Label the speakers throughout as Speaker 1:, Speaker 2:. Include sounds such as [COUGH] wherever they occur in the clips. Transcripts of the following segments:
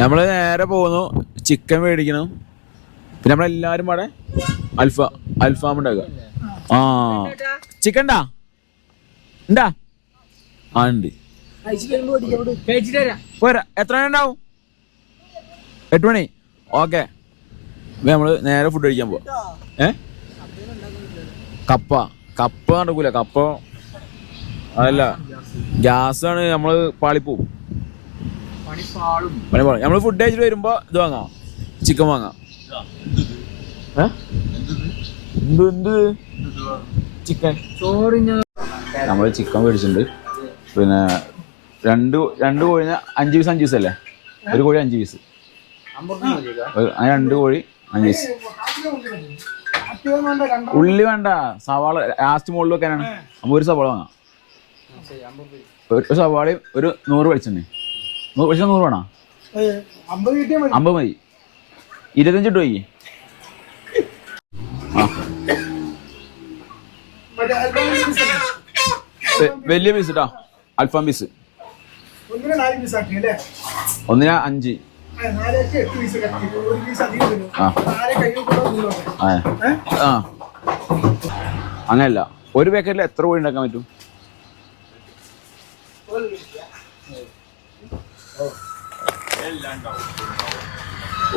Speaker 1: നമ്മൾ നേരെ പോകുന്നു. ചിക്കൻ മേടിക്കണം. പിന്നെ നമ്മളെല്ലാരും പാടെ അൽഫ അൽഫാം ഉണ്ടാക്കുക. ആ. ചിക്കൻ ഉണ്ടാ ഉണ്ടാ ആ ഉണ്ട് പോരാ. എത്ര ഉണ്ടാവും? എട്ട് മണി. ഓക്കെ. നമ്മൾ നേരെ ഫുഡ് കഴിക്കാൻ പോവാ. ഏ? കപ്പ. കപ്പ നടക്കൂല. കപ്പ. അതല്ല. ഗ്യാസാണ് നമ്മൾ പാളിപ്പോവും പണി പാളും നമ്മൾ ഫുഡ് കഴിച്ചിട്ട് വരുമ്പോ ഇത് വാങ്ങാം. ചിക്കൻ വാങ്ങാം? എന്ത് എന്ത് ചിക്കൻ നമ്മൾ ചിക്കൻ മേടിച്ചിട്ടുണ്ട്. പിന്നെ രണ്ട് രണ്ട് കോഴിന് അഞ്ച് പീസ് അഞ്ച് പീസ് അല്ലേ? ഒരു കോഴി അഞ്ച് പീസ് രണ്ട് കോഴി അഞ്ച് പീസ് ഉള്ളി വേണ്ട. സവാള ലാസ്റ്റ് മുകളിൽ വെക്കാനാണ്. നമ്മൾ ഒരു സവാള വാങ്ങാം. ഒരു സവാളയും ഒരു നൂറ് വെളിച്ചെണ്ണ വെളിച്ചെണ്ണ നൂറ് വേണോ?
Speaker 2: അമ്പത് മതി.
Speaker 1: അമ്പത് മതി. ഇരുപത്തഞ്ച് ഇട്ട് പോയി. വലിയ പീസ് കേട്ടോ അൽഫാം പീസ്.
Speaker 2: ഒന്നിനെ
Speaker 1: അഞ്ച്. അങ്ങനല്ല ഒരു പാക്കറ്റിൽ എത്ര കോഴി ഉണ്ടാക്കാൻ പറ്റും?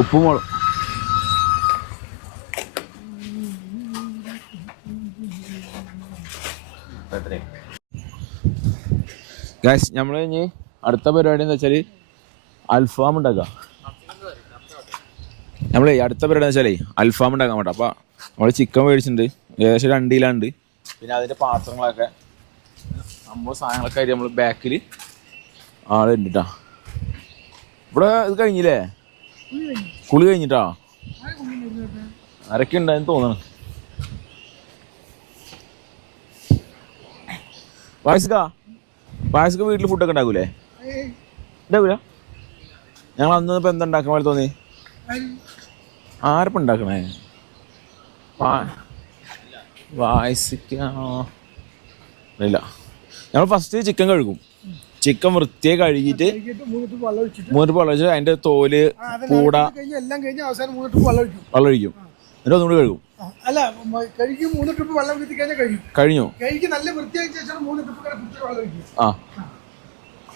Speaker 1: ഉപ്പും ഗാസ് നമ്മൾ ഇനി അടുത്ത പരിപാടി എന്ന് വെച്ചാൽ അൽഫാം ഉണ്ടാക്കാം. നമ്മൾ അടുത്ത പരിപാടി എന്ന് വെച്ചാലേ അൽഫാം ഉണ്ടാക്കാൻ വേണ്ട അപ്പോൾ നമ്മൾ ചിക്കൻ മേടിച്ചിട്ടുണ്ട്. ഏകദേശം രണ്ട് കിലോണ്ട് പിന്നെ അതിന്റെ പാത്രങ്ങളൊക്കെ നമ്മൾ സാധനങ്ങളൊക്കെ ആയിട്ട് നമ്മൾ ബാക്കിൽ ആളുണ്ട് കേട്ടോ ഇവിടെ ഇത് കഴിഞ്ഞില്ലേ? കുളി കഴിഞ്ഞിട്ടാ? ആരൊക്കെ ഉണ്ടായെന്ന് തോന്നണം. പായസക്ക? വായസ്ക വീട്ടിൽ ഫുഡൊക്കെ ഉണ്ടാക്കൂലേ?
Speaker 2: ഉണ്ടാവൂല
Speaker 1: ഉണ്ടാക്കൂല? ഞങ്ങൾ അന്ന് ഇപ്പം എന്താ ഉണ്ടാക്കാൻ പോലെ തോന്നി?
Speaker 2: ആര്?
Speaker 1: ആരപ്പം ഉണ്ടാക്കണേ? വായിസിക്കാണോ ഇല്ല. ഞങ്ങൾ ഫസ്റ്റ് ചിക്കൻ കഴുകും. ചിക്കൻ വൃത്തിയെ കഴുകിയിട്ട്
Speaker 2: മൂന്നിട്ട് വെള്ളം ഒഴിച്ചിട്ട് അതിന്റെ
Speaker 1: തോൽ
Speaker 2: കൂട എല്ലാം കഴിഞ്ഞ് അവസാനം മൂന്നിട്ട് വെള്ളം ഒഴിക്കും.
Speaker 1: വെള്ളം ഒഴിക്കും. എന്നിട്ട് ഒന്നുകൂടി കഴുകും.
Speaker 2: അല്ല കഴുകി മൂന്ന് ട്രിപ്പ് വെള്ളം കഴിഞ്ഞാൽ കഴിയും.
Speaker 1: കഴിഞ്ഞു?
Speaker 2: കഴുകി നല്ല വൃത്തിയായ ശേഷം മൂന്ന് ട്രിപ്പ് കൂടെ വെള്ളം ഒഴിക്കും.
Speaker 1: ആ.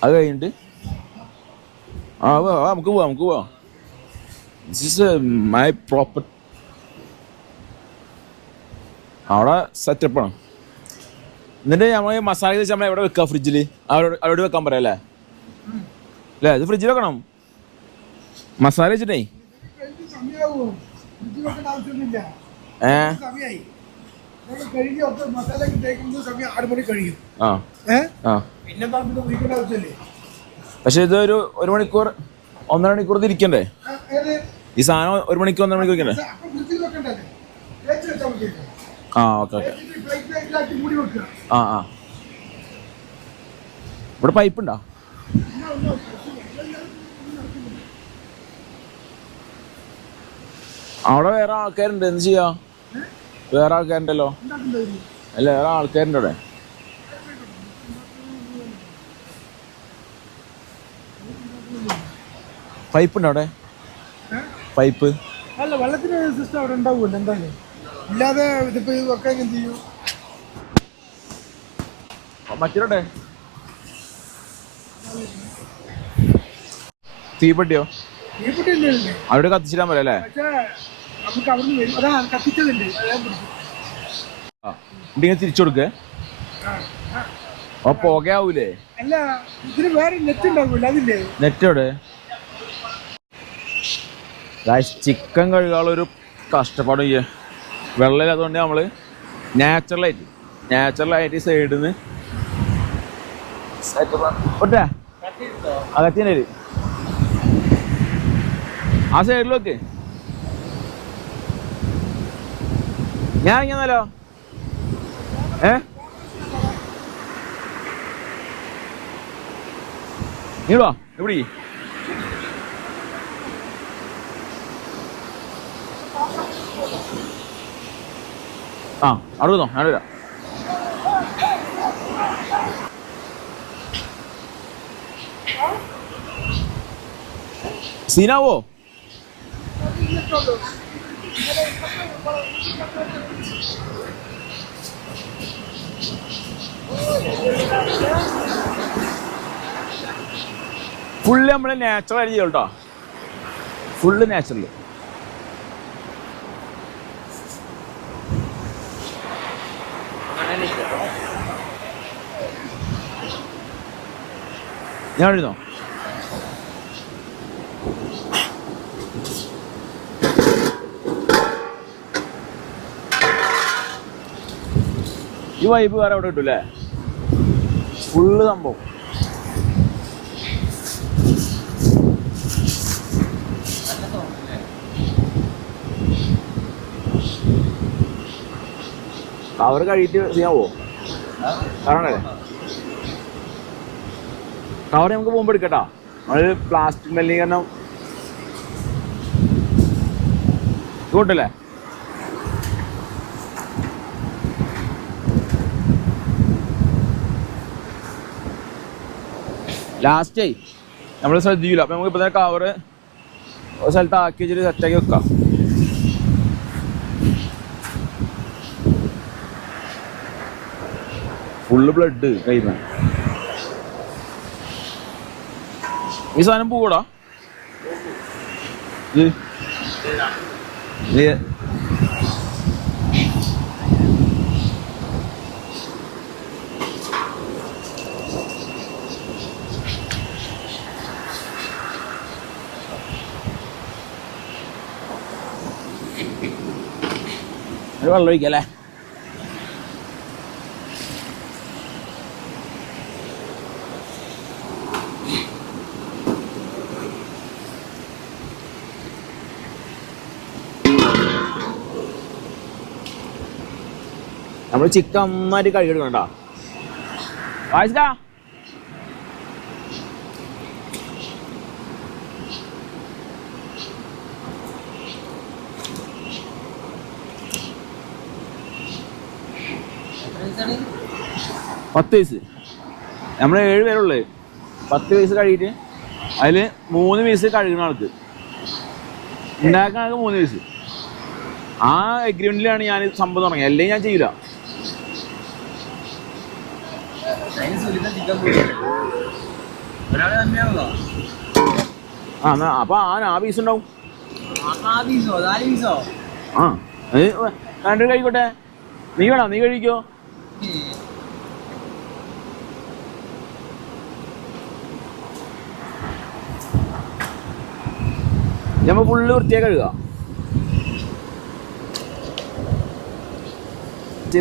Speaker 1: അത് കഴിഞ്ഞിട്ട് ആ വാ, നമുക്ക് പോവാം നമുക്ക് പോവാം. ദിസ് ഇസ് മൈ പ്രോപ്പർ അവിടെ സെറ്റപ്പാണ് എന്നിട്ട് നമ്മൾ മസാല വെച്ച് നമ്മൾ എവിടെ വെക്കുക ഫ്രിഡ്ജിൽ അവരോട് അവരോട് വെക്കാൻ പറയാം അല്ലേ? അല്ലേ? ഇത് ഫ്രിഡ്ജിൽ വെക്കണം. മസാല വെച്ചിട്ടേ ഏ? പക്ഷെ ഇത് ഒരു ഒരു മണിക്കൂർ ഒന്നര മണിക്കൂർ ഇരിക്കണ്ടേ? ഈ സാധനം ഒരു മണിക്കൂർ ഒന്നര മണിക്കൂർ ഇരിക്കണ്ടേ ആ ഓക്കെ ഓക്കെ. ആ ആ. ഇവിടെ പൈപ്പ് ഉണ്ടോ അവിടെ വേറെ ആൾക്കാരുണ്ട്. എന്ത് ചെയ്യാ? വേറെ ആൾക്കാരുണ്ടല്ലോ. അല്ല വേറെ ആൾക്കാരുണ്ട് അവിടെ. പൈപ്പ് ഉണ്ടോ അവിടെ? പൈപ്പ്.
Speaker 2: അല്ല വെള്ളത്തിന് സിസ്റ്റം അവിടെ ഉണ്ടാവുമല്ലോ എന്തായാലും. ഇല്ലാതെ ഇതിപ്പോ ഇത് വെക്കാൻ എന്ത് ചെയ്യൂ?
Speaker 1: മറ്റേ തീപ്പെട്ടിയോ?
Speaker 2: തീപ്പെട്ടി
Speaker 1: അവിടെ കത്തിച്ചിടാൻ പോലെ അല്ലേ?
Speaker 2: നമുക്ക് അതാ
Speaker 1: ഇങ്ങനെ തിരിച്ചു കൊടുക്കേ. അപ്പൊ പുകയാവൂലേ?
Speaker 2: അല്ല ഇതിന് വേറെ നെറ്റ് ഉണ്ടാവില്ല അതില്ലേ?
Speaker 1: നെറ്റോടെ ചിക്കൻ കഴുകാനുള്ളൊരു കഷ്ടപ്പാടും ചെയ്യ വെള്ളമില്ലാത്തതുകൊണ്ട് നമ്മൾ നാച്ചുറലായിട്ട് നാച്ചുറലായിട്ട് സൈഡിൽ നിന്ന് അകത്തിന് അകത്തിനെ ആ സൈഡിൽ വെക്ക് ഞാൻ ഇങ്ങനല്ലോ ഏ? നീടോ എവിടെ? ആ അവിടെ ഞാൻ വരാം സീനാവോ? ഫുള്ള് നമ്മൾ നാച്ചുറൽ ചെയ്യും കേട്ടോ. ഫുള്ള് നാച്ചുറൽ ഞാൻ എഴുതോ ഈ വൈബ് വേറെ അവിടെ കിട്ടൂലേ ഫുള്ള് സംഭവം. കവർ കഴിയിട്ട് ചെയ്യാവോ കാണണേ കവർ നമുക്ക് പോകുമ്പോൾ എടുക്കട്ടോ. നമ്മൾ പ്ലാസ്റ്റിക് മലിനീകരണം. കൂട്ടല്ലേ ആയി. നമ്മൾ ശ്രദ്ധിക്കില്ല അപ്പൊ നമുക്ക് ഇപ്പൊ തന്നെ കവറ് ഒരു സ്ഥലത്ത് ആക്കി വെച്ചിട്ട് സെറ്റാക്കി വെക്കാം. ഫുള്ള് ബ്ലഡ് കയ്യിൽ ഈ സാധനം പോകൂടാ വെള്ളം ഒഴിക്കല്ലേ നമ്മൾ ചിക്കൻ നന്നായിട്ട് കഴുകിയെടുക്കണം കേട്ടോ വായിച്ചാ പത്ത് പീസ് നമ്മൾ ഏഴ് പേരുള്ളേ. പത്ത് പീസ് കഴുകിയിട്ട് അതിൽ മൂന്ന് പീസ് കഴുകുന്ന ആൾക്ക്. ഉണ്ടാക്കുന്ന ആൾക്ക് മൂന്ന് പീസ് ആ അഗ്രിമെന്റിലാണ് ഞാൻ സംഭവം തുടങ്ങിയത്. അല്ലെങ്കിൽ ഞാൻ ചെയ്യില്ല ആ അപ്പൊ ആന ആ പീസ് ഉണ്ടാവും.
Speaker 3: ആ
Speaker 1: രണ്ട് കഴിക്കോട്ടെ. നീ വേണോ? നീ കഴിക്കോ? ഞമ്മ ഫുള്ള് വൃത്തിയായി കഴുക.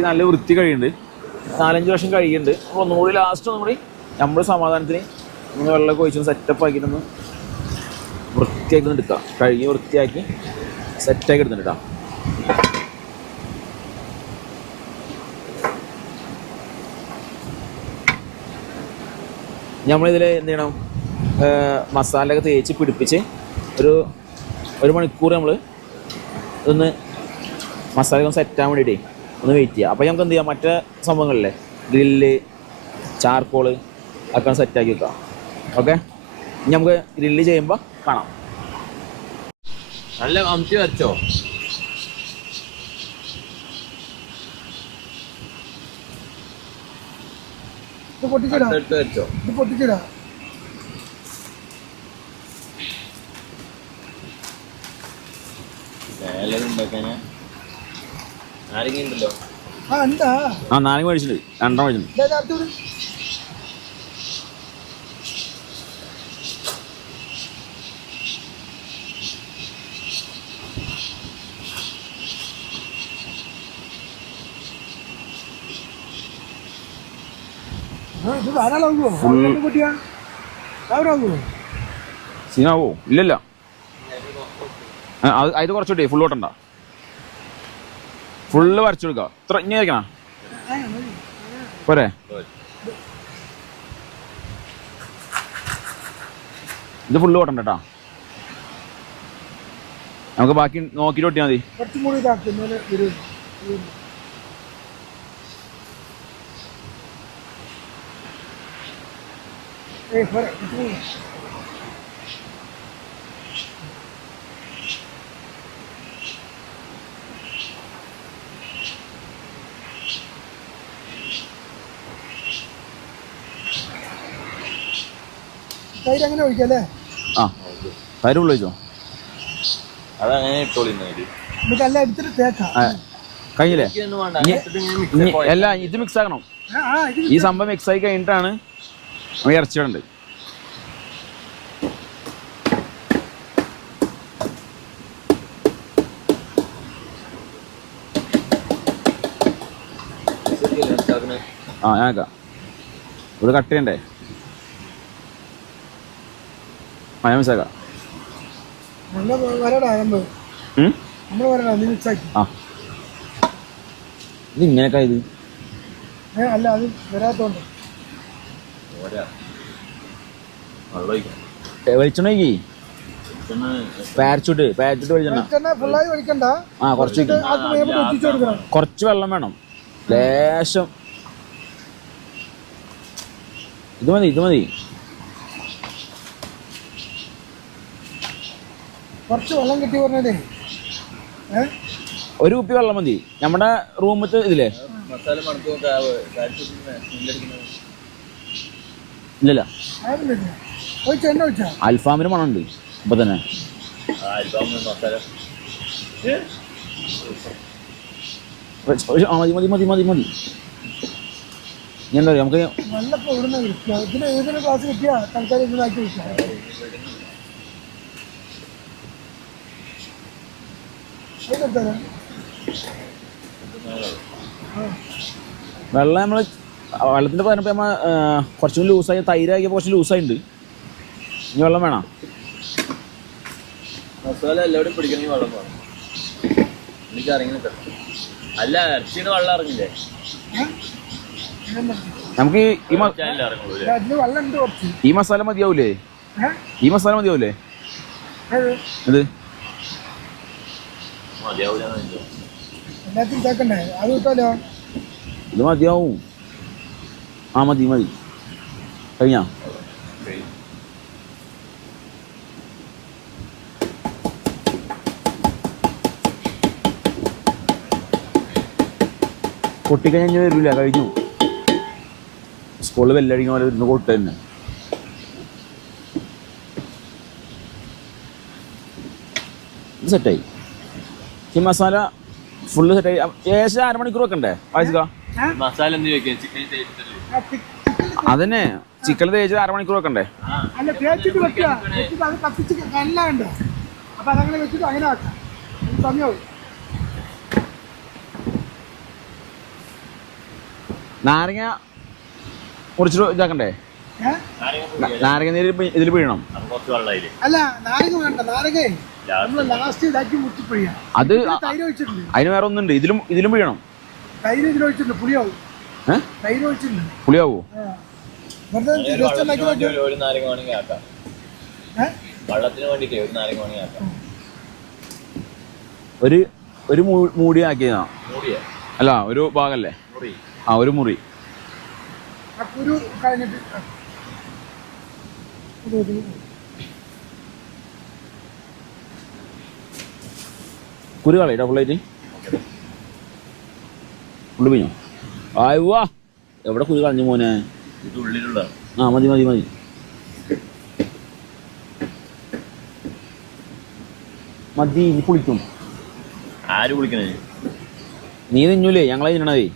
Speaker 1: നല്ല വൃത്തി കഴിയുന്നുണ്ട് നാലഞ്ച് വർഷം കഴിയുന്നുണ്ട് അപ്പോൾ ഒന്നുകൂടി ലാസ്റ്റ് ഒന്നും കൂടി നമ്മൾ സമാധാനത്തിന് ഒന്ന് വെള്ളമൊക്കെ ഒഴിച്ചൊന്ന് സെറ്റപ്പ് ആക്കിയിട്ടൊന്ന് വൃത്തിയാക്കി എടുക്കാം. കഴുകി വൃത്തിയാക്കി സെറ്റാക്കി എടുത്തിട്ട് നമ്മളിതിൽ എന്ത് ചെയ്യണം? മസാലയൊക്കെ തേച്ച് പിടിപ്പിച്ച് ഒരു ഒരു മണിക്കൂർ നമ്മൾ ഇതൊന്ന് മസാല സെറ്റാൻ വേണ്ടിയിട്ടേ ഒന്ന് വെയിറ്റ് ചെയ്യുക അപ്പോൾ നമുക്ക് എന്ത് ചെയ്യാം? മറ്റേ സംഭവങ്ങളില്ലേ? ഗ്രില്ല് ചാർക്കോൾ ഒക്കെ സെറ്റാക്കി വെക്കാം. ഓക്കെ ഇനി നമുക്ക് ഗ്രില്ല് ചെയ്യുമ്പോൾ കാണാം.
Speaker 3: നല്ല വെച്ചോ
Speaker 2: ഇത് പൊട്ടിച്ചിടാ.
Speaker 3: എടുത്ത്
Speaker 2: ആ
Speaker 1: നാരങ്ങ മേടിച്ചിട്ടുണ്ട്. രണ്ടെണ്ണം മേടിച്ചിട്ടുണ്ട്. സീനാവോ ഇല്ലല്ല. ആ, അത് കുറച്ചോട്ടെ കുറച്ചിട്ടേ ഫുൾ ഓട്ടണ്ട ഫുള്ള് വരച്ചു കൊടുക്കുക ഇത്ര ഇനി വയ്ക്കണ. പോരെ. ഇത് ഫുള്ള് ഓട്ടണ്ട കേട്ടാ നമുക്ക് ബാക്കി നോക്കിയിട്ട് ഒട്ടിയാൽ മതി.
Speaker 2: ഏയ് തൈര് അങ്ങനെ ഒഴിക്കാം അല്ലേ?
Speaker 1: ആ തൈര് വിളിച്ചോ
Speaker 3: അതങ്ങനെ ഇട്ടോളിന്നത്
Speaker 2: എന്നിട്ട് എല്ലാം എടുത്തിട്ട് തേക്കാം.
Speaker 1: കഴിഞ്ഞില്ലേ അല്ല ഇത് മിക്സ് ആക്കണം? ഈ സംഭവം മിക്സ് ആയി കഴിഞ്ഞിട്ടാണ് നമ്മൾ ഇറച്ചി ഇടേണ്ടത്.
Speaker 3: ശരിയല്ലേ ഉണ്ടാക്കണേ?
Speaker 1: ആ ഞാക്കാം ഇത് കട്ട് ചെയ്യണ്ടേ ആ ഞാൻ മിസ്സാക്കാം
Speaker 2: നല്ല വരടാ നമ്മൾ
Speaker 1: ഉം?
Speaker 2: നമ്മൾ വരടാ നീ
Speaker 1: ആ. ഇത് ഇങ്ങനെയൊക്കെ ഇത്.
Speaker 2: അല്ല അത് വരാത്തോണ്ട്.
Speaker 1: വെളിച്ചെണ്ണ ഒഴിക്കി. പാരച്ചൂട്ട് പാരച്ചൂട്ട് ആ കുറച്ച് കുറച്ച് വെള്ളം വേണം. ലേശം. ഇത് മതി ഇത് മതി.
Speaker 2: കുറച്ച് വെള്ളം കിട്ടി പറഞ്ഞതേ.
Speaker 1: ഒരു കുപ്പി വെള്ളം മതി. നമ്മുടെ റൂമത്തെ ഇതില്ലേ ഇല്ലല്ല. അൽഫാമിന് മണമുണ്ട്. ഇപ്പൊ തന്നെ. മതി മതി മതി മതി മതി. ഞാൻ എന്താ പറയുക നമുക്ക് വെള്ളം നമ്മൾ വെള്ളത്തിന്റെ പകരം നമ്മ നമ്മൾ കുറച്ചും ലൂസായി തൈരാക്കിയപ്പോൾ കുറച്ച് ലൂസായിട്ടുണ്ട് ഇനി വെള്ളം വേണം?
Speaker 3: മസാല എല്ലാവരും പിടിക്കണമെങ്കിൽ വെള്ളം വേണം. എനിക്ക് ഇറങ്ങി നിൽക്കണം അല്ല ഇറച്ചിയുടെ വെള്ളം ഇറങ്ങില്ലേ?
Speaker 2: ഏ? ഇതെന്താ?
Speaker 1: നമുക്ക് ഈ- മസാല മതിയാവൂലേ? ഈ മസാല മതിയാവൂലേ?
Speaker 2: ഏത്?
Speaker 1: ഇത്
Speaker 3: മതിയാവൂല
Speaker 2: എല്ലാത്തിനും ചേക്കണ്ടേ അത് കിട്ടാലോ
Speaker 1: ഇത് മതിയാവും. ആ മതി മതി. കഴിഞ്ഞാ? പൊട്ടിക്കഴിഞ്ഞ് വരില്ല കഴിഞ്ഞു. സ്കൂളിൽ ബെല്ലടിക്കുന്ന പോലെ ഇരുന്ന് കൊട്ട തന്നെ. സെറ്റായി ഈ മസാല ഫുള്ള് സെറ്റായി ഏകദേശം അരമണിക്കൂർ വെക്കണ്ടേ വായിച്ചാ
Speaker 2: ഏ?
Speaker 3: മസാല ചിക്കൻ
Speaker 1: അതന്നെ. ചിക്കൻ തേച്ച് അരമണിക്കൂർ വെക്കണ്ടേ
Speaker 2: അല്ല തേച്ചിട്ട് വെക്കുക വെച്ചിട്ട് അത് കത്തിച്ച് കല്ല ഉണ്ട് അപ്പൊ അതങ്ങനെ വെച്ചിട്ട് അങ്ങനെ ആക്കാം ഇത് സമയമാവും
Speaker 1: നാരങ്ങ മുറിച്ചിട്ട് ഇതാക്കണ്ടേ? നാരങ്ങ നീര് ഇതിൽ പിഴണം.
Speaker 3: വെള്ളമായില്ലേ?
Speaker 2: അല്ല നാരങ്ങ വേണ്ട. നാരങ്ങ. ലാസ്റ്റ് ഇതാക്കി
Speaker 1: അത്
Speaker 2: തൈര് ഒഴിച്ചിട്ടുണ്ട്.
Speaker 1: അതിന് വേറെ ഒന്നുണ്ട്. ഇതിലും ഇതിലും പിഴണം
Speaker 2: തൈര് ഇതിൽ ഒഴിച്ചിട്ടുണ്ട്. പുളിയാവും.
Speaker 1: ഏഹ്
Speaker 2: തൈര് ഒഴിച്ചിട്ടുണ്ട്.
Speaker 1: പുളിയാവോ?
Speaker 2: വെറുതെ ജസ്റ്റ് ഉണ്ടാക്കി
Speaker 3: വെള്ളത്തിന് ഒരു നാരങ്ങ വേണമെങ്കിൽ ആക്കാം.
Speaker 2: ഏ?
Speaker 3: വെള്ളത്തിന് വേണ്ടിയിട്ട് ഒരു നാരങ്ങ വേണമെങ്കിൽ ആക്കാം.
Speaker 1: ഒരു ഒരു മൂടി ആക്കിയതാ.
Speaker 3: മൂടിയ?
Speaker 1: അല്ല ഒരു ഭാഗല്ലേ? ആ ഒരു മുറി.
Speaker 2: കഴിഞ്ഞിട്ട്
Speaker 1: കുരു കളി ഡബിളായിട്ട് ഉള്ളു പിഞ്ഞോ ആയുവാ എവിടെ കുരു കളഞ്ഞു മോനെ? ആ മതി മതി മതി. മതി ഇനി പുളിക്കും.
Speaker 3: ആര് കുളിക്കണേ
Speaker 1: നീ തിന്നൂലേ? ഞങ്ങളെ തിന്നണതേ.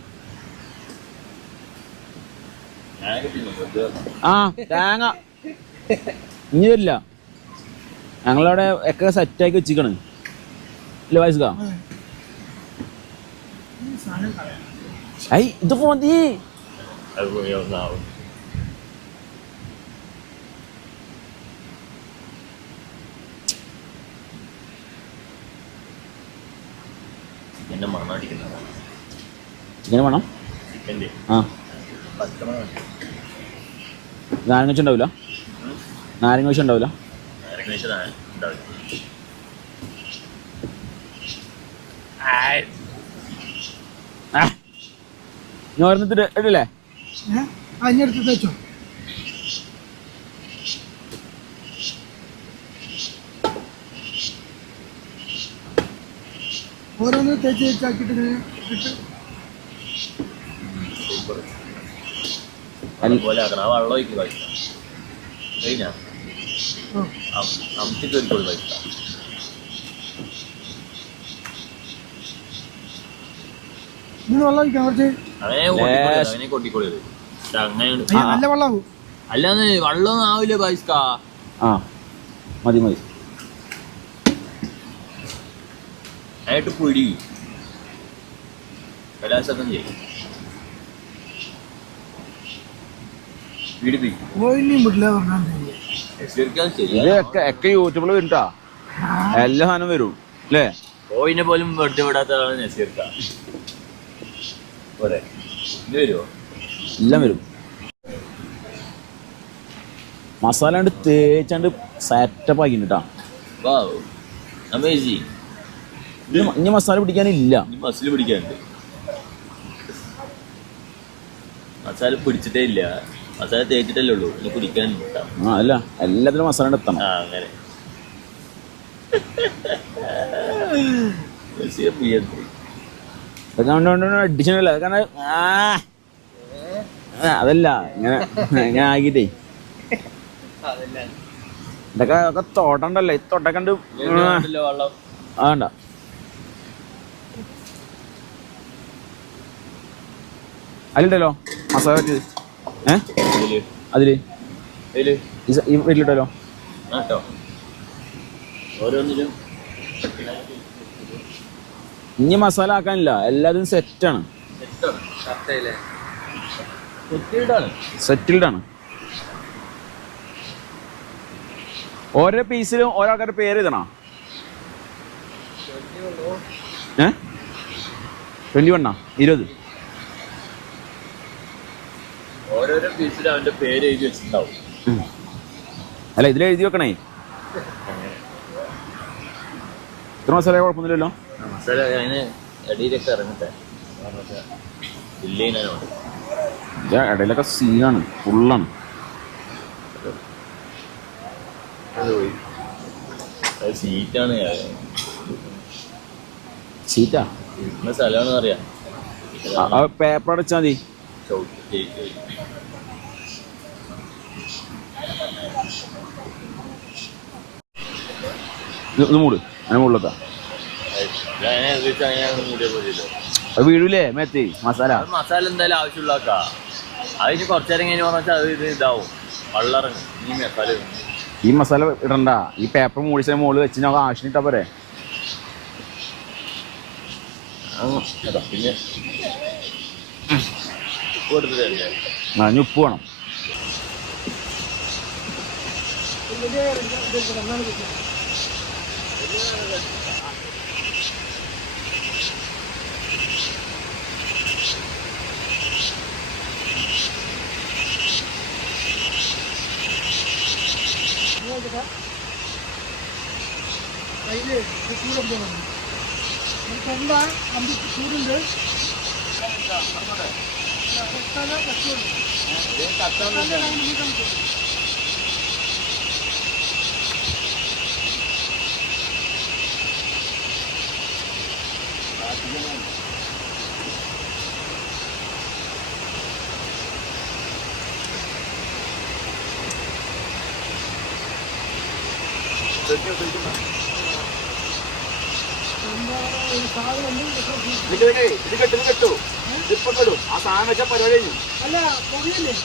Speaker 1: ആ തേങ്ങ. ഇനി വരില്ല. ഞങ്ങളവിടെ ഒക്കെ സെറ്റാക്കി വെച്ചിക്കണ്
Speaker 2: കളയാം.
Speaker 1: ഐ ഇത് മതി
Speaker 3: ഒന്നാവും എന്നെ മണ്ണടിക്കുന്നതാണ്
Speaker 1: ഇങ്ങനെ വേണം
Speaker 3: ചിക്കന്റെ
Speaker 1: ആ.
Speaker 3: പച്ചമണം
Speaker 1: നാരങ്ങ വെച്ചുണ്ടാവില്ല നാരങ്ങ വെച്ച് ഉണ്ടാവില്ല ഓർന്നിട്ട് ഇടില്ലേ
Speaker 2: ഓരോന്ന്
Speaker 3: തേച്ചാക്കിട്ട് വെള്ളം
Speaker 2: ഇതിന് വെള്ളം ഒഴിക്കാം കുറച്ച്.
Speaker 3: അവനെ കൊട്ടിക്കൊള്ളു. അവനെ അങ്ങനെ
Speaker 2: അയ്യ, നല്ല വെള്ളമാകും
Speaker 3: അല്ലാന്ന് വെള്ളമൊന്നും ആവില്ല പൈസ
Speaker 1: ആ മതി മതി.
Speaker 3: ആയിട്ട് പിടി. കലാശക്കം ചെയ്യും. പീഡിപ്പിക്കും
Speaker 2: ഓയിലും വിടില്ല പറഞ്ഞാൽ
Speaker 3: ശരിക്കും
Speaker 1: ഇത്
Speaker 3: ശരിയാ
Speaker 1: ഒക്കെ ഒക്കെ യൂട്യൂബിൽ വരുംട്ടാ എല്ലാ സാധനം വരും അല്ലേ
Speaker 3: പോയിനെ പോലും വെറുതെ വിടാത്ത ആളാണ് നസീർക്ക. പോരെ. ഇത് വരുമോ
Speaker 1: എല്ലാം വരും. മസാല കണ്ട് തേച്ചാണ്ട് സെറ്റപ്പ് ആക്കിട്ടാ
Speaker 3: വാ അമേസിങ്
Speaker 1: ഇനി മസാല പിടിക്കാനില്ല.
Speaker 3: മസാല പിടിക്കാനുണ്ട്. മസാല പിടിച്ചിട്ടേ ഇല്ല. മസാല തേച്ചിട്ടല്ലേ ഉള്ളൂ. ഇനി പിടിക്കാനുണ്ട്
Speaker 1: ആ അല്ല. എല്ലാത്തിനും മസാല എത്തണം.
Speaker 3: അങ്ങനെ. [LAUGHS]
Speaker 1: അല്ല. കാരണം അതല്ല ഇങ്ങനെ ഇങ്ങനെ ആക്കിട്ടേ ഇതൊക്കെ ഒക്കെ തോട്ടണ്ടല്ലോ ഈ തോട്ടം കണ്ട്
Speaker 3: ഉണ്ടല്ലോ വെള്ളം
Speaker 1: ആണ്ട അതിലുണ്ടല്ലോ മസാല പറ്റിയത്. ഏ? അതിൽ. വീട്ടിലിട്ടല്ലോ.
Speaker 3: ഓരോന്നിലും.
Speaker 1: ഇനി മസാല ആക്കാനില്ല. എല്ലാതും സെറ്റാണ് സെറ്റിൽഡ് ആണ്. ഓരോ പീസിലും ഓരോ ആൾക്കാരുടെ പേര് എഴുതണോ? ഏ? ട്വന്റി വണ്ണാ ഇരുപത്?
Speaker 3: ഓരോരോ പീസിലും അവന്റെ പേര് എഴുതി വെച്ചിട്ടുണ്ടാവും.
Speaker 1: ഉം. അല്ല ഇതിലെഴുതി വെക്കണേ. [LAUGHS] ഇത്ര മസാല കുഴപ്പമൊന്നുമില്ലല്ലോ.
Speaker 3: മസാല അതിന് ഇടയിലൊക്കെ ഇറങ്ങട്ടെ? ഇല്ലേനോട്
Speaker 1: ഇടയിലൊക്കെ സീനാണ് ഫുള്ളാണ്
Speaker 3: സീറ്റാണ്
Speaker 1: സീറ്റാ?
Speaker 3: ഇന്ന സ്ഥലമാണെന്ന് അറിയാം.
Speaker 1: പേപ്പർ അടച്ചാൽ മതി. ഇത് മൂട് അതിന് മുകളിലെത്താ
Speaker 3: അങ്ങനെ വെച്ച് അങ്ങനെ മൂടിയ പോലെയല്ലോ
Speaker 1: അത് വീഴൂലേ മേത്തി? മസാല?
Speaker 3: മസാല എന്തായാലും ആവശ്യമുള്ള അതിന് കുറച്ചേരം കഴിഞ്ഞ് പറഞ്ഞാൽ അത് ഇത് ഇതാവും. വള്ളറങ്ങും. ഈ മസാല
Speaker 1: ഈ മസാല ഇടണ്ട. ഈ പേപ്പർ മൂടിച്ചതിന് മോൾ വെച്ച് ഞങ്ങൾ ആവശ്യം ഇട്ടാ പോരെ?
Speaker 3: പിന്നെ ഉപ്പ് കൊടുത്തിട്ടല്ലേ
Speaker 1: ആ ഇനി ഉപ്പ് വേണം.
Speaker 2: കയ്യിൽ ചൂടും പോകുന്നു എന്താ അമ്പി ചൂടുണ്ട്. കത്താല കച്ചവടം ഒരു സാധനം ഉണ്ട് പക്ഷേ
Speaker 1: ഇത് കെട്ടു ഇത് കെട്ടു ഇതിപ്പോ കെടും ആ സാധനം വെച്ചാൽ പരിപാടി കഴിഞ്ഞു
Speaker 2: അല്ല പുകയില്ലേ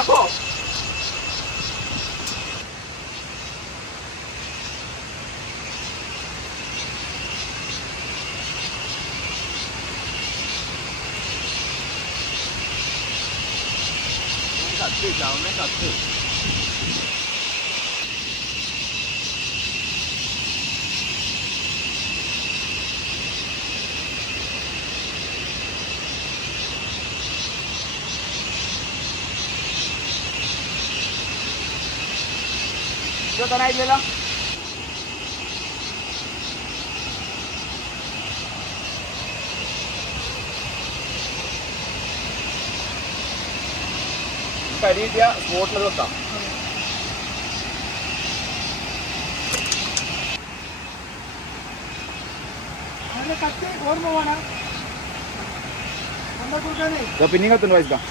Speaker 1: അപ്പോ
Speaker 3: കത്ത് ചാവുന്ന കത്ത്
Speaker 1: ഇരുപത്താനായില്ലല്ലോ കരീതിയ സ്പോട്ടിൽ വെക്കാം.
Speaker 2: കത്ത് ഓർമ്മ വേണം.
Speaker 1: പിന്നെ കത്തുണ്ട് വായിക്കാം